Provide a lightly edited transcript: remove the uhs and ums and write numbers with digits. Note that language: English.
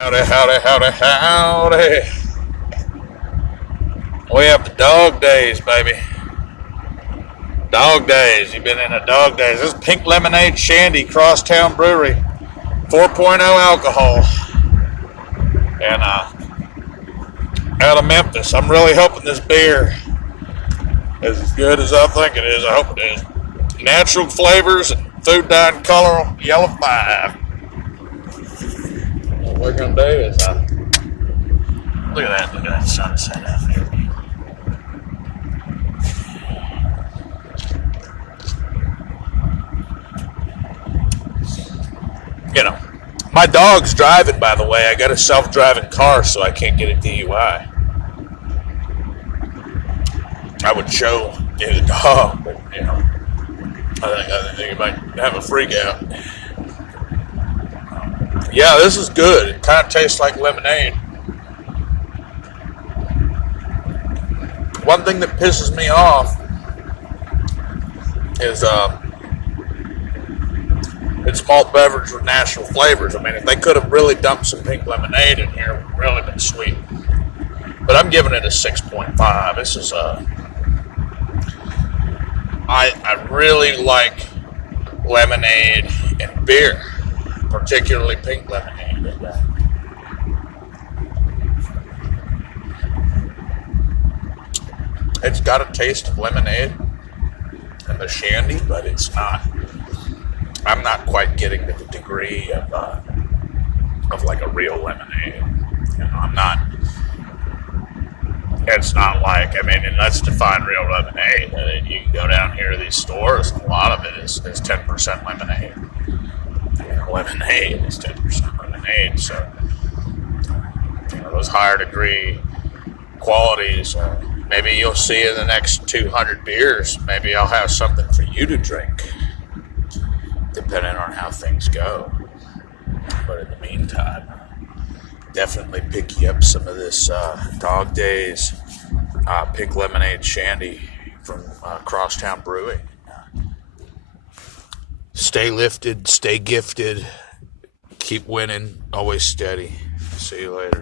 Howdy, howdy, howdy, howdy. We have the dog days, baby. Dog days. You've been in a dog days. This is Pink Lemonade Shandy, Crosstown Brewery. 4.0 alcohol. And out of Memphis. I'm really hoping this beer is as good as I think it is. I hope it is. Natural flavors, food dye and color, yellow 5. What we're going to do is, look at that sunset out there. You know, my dog's driving, by the way. I got a self-driving car, so I can't get a DUI. I would show you the dog, but, you know, I think you might have a freak out. Yeah, this is good. It kind of tastes like lemonade. One thing that pisses me off is it's malt beverage with natural flavors. I mean, if they could have really dumped some pink lemonade in here, it would really been sweet. But I'm giving it a 6.5. This is I really like lemonade and beer, particularly pink lemonade. It's got a taste of lemonade and the shandy, but it's not. I'm not quite getting to the degree of like a real lemonade. You know, I'm not. It's not like, I mean, and let's define real lemonade. You can go down here to these stores, and a lot of it is 10% lemonade. You know, lemonade is 10% lemonade. So, you know, those higher degree qualities, maybe you'll see in the next 200 beers, maybe I'll have something for you to drink, depending on how things go. But in the meantime, definitely pick you up some of this Dog Days Pink Lemonade Shandy from Crosstown Brewing. Stay lifted, stay gifted, keep winning, always steady. See you later.